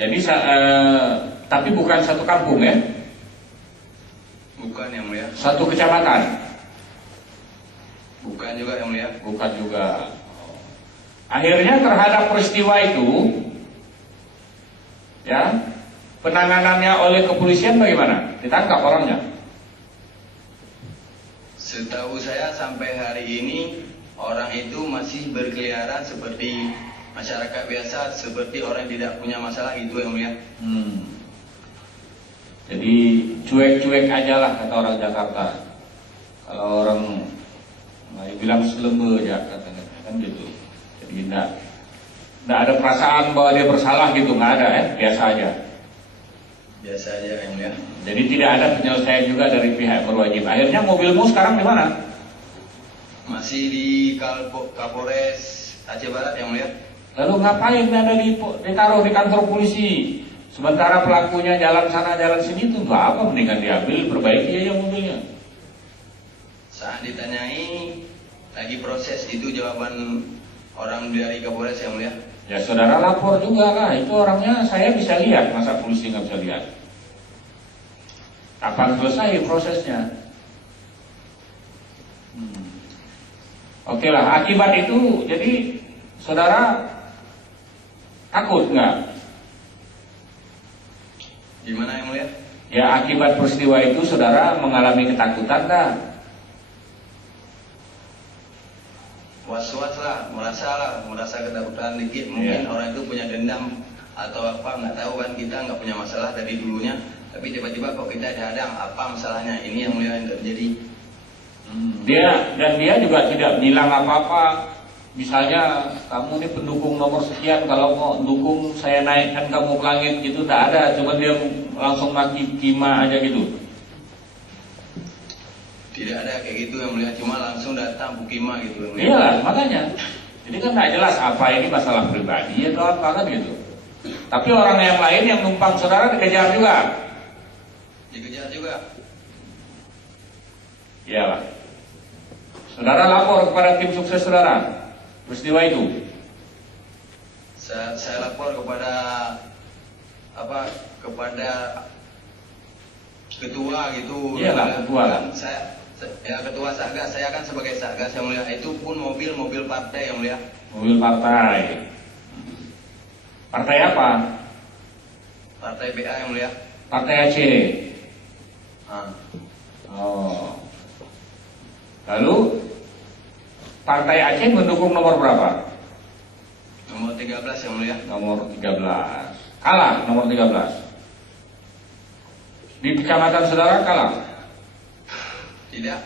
Jadi tapi bukan satu kampung ya? Bukan yang mulia. Satu kecamatan? Bukan juga yang mulia. Bukan juga. Akhirnya terhadap peristiwa itu, ya, penanganannya oleh kepolisian bagaimana? Ditangkap orangnya? Setahu saya sampai hari ini orang itu masih berkeliaran seperti masyarakat biasa, seperti orang yang tidak punya masalah gitu yang mulia. Jadi cuek-cuek aja lah kata orang Jakarta. Kalau orang bilang selembe aja katanya, kan gitu. Jadi enggak ada perasaan bahwa dia bersalah gitu, nggak ada ya, biasa aja. Biasa aja yang mulia. Jadi tidak ada penyelesaian juga dari pihak berwajib. Akhirnya mobilmu sekarang di mana? Masih di Kapolres Aceh Barat yang mulia. Lalu ngapain ada ditaruh di kantor polisi? Sementara pelakunya jalan sana jalan sini, itu nggak apa, mendingan diambil, perbaiki aja mobilnya. Saat ditanyai lagi proses itu jawaban orang dari Kapolres yang mulia. Ya saudara lapor juga lah, itu orangnya saya bisa lihat, masa polisi nggak bisa lihat? Kapan selesai prosesnya? Oke lah, akibat itu jadi saudara takut nggak? Gimana yang mulia? Ya akibat peristiwa itu saudara mengalami ketakutan nggak? Was-was lah, merasa ketakutan dikit. Mungkin orang itu punya dendam atau apa, nggak tahu kan, kita nggak punya masalah dari dulunya. Tapi tiba-tiba kok kita dihadang, apa masalahnya? Ini yang mulia yang terjadi. Dia juga tidak bilang apa-apa. Misalnya kamu ini pendukung nomor sekian, kalau mau dukung saya naikkan kamu ke langit gitu, tak ada. Cuma dia langsung maki kima aja gitu. Tidak ada kayak gitu yang mulia, cuma langsung datang Bukima gitu yang mulia. Iya lah, makanya. Jadi kan nggak jelas apa ini masalah pribadi atau apa kan gitu. Tapi orang yang lain yang numpang saudara dikejar juga. Dikejar juga. Iyalah. Saudara lapor kepada tim sukses saudara peristiwa itu. Saya lapor kepada kepada ketua gitu. Iyalah, ketua lah. Ketua Satgas, saya kan sebagai Satgas yang mulia. Itu pun mobil partai yang mulia. Mobil partai. Partai apa? Partai BA yang mulia. Partai Aceh. Oh. Lalu Partai Aceh mendukung nomor berapa? Nomor 13 yang mulia. Nomor 13. Kalah nomor 13. Di kecamatan saudara kalah? Tidak.